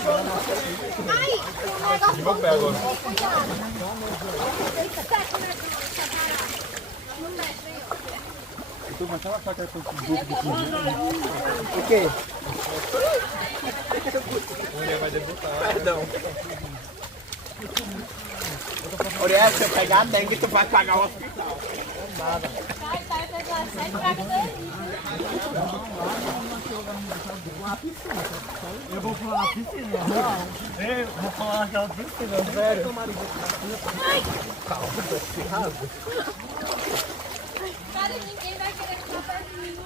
Ai, o negócio Eu pego. cuidado. Não mexe, hein, ó. Eu tô começando a achar que é com grupo de O quê? mulher vai debutar. Perdão. Uriel, se eu pegar a dengue, tu vai pagar o hospital. Sai, pega 7 pragas daí. Eu vou falar piscina, não. Eu vou falar que é uma piscina, sério. Cara, ninguém vai querer ficar perto de mim.